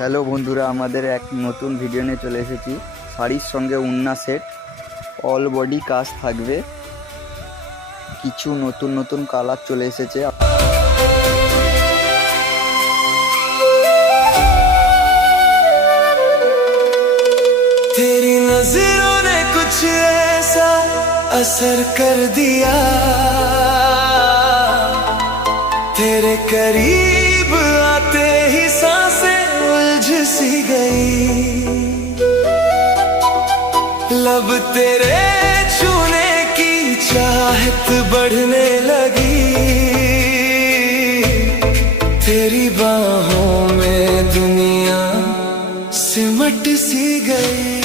Hello বন্ধুরা, আমাদের এক নতুন ভিডিও নিয়ে চলে এসেছি। শাড়ির সঙ্গে উন্না সেট, অল বডি কাজ থাকবে। কিছু নতুন নতুন কালার চলে এসেছে। तेरी नजरों ने कुछ ऐसा असर कर दिया, तेरे करीब आते ही सांसें उलझ सी गई, लब तेरे छूने की चाहत बढ़ने लगी, तेरी बाहों में दुनिया सिमट सी गई।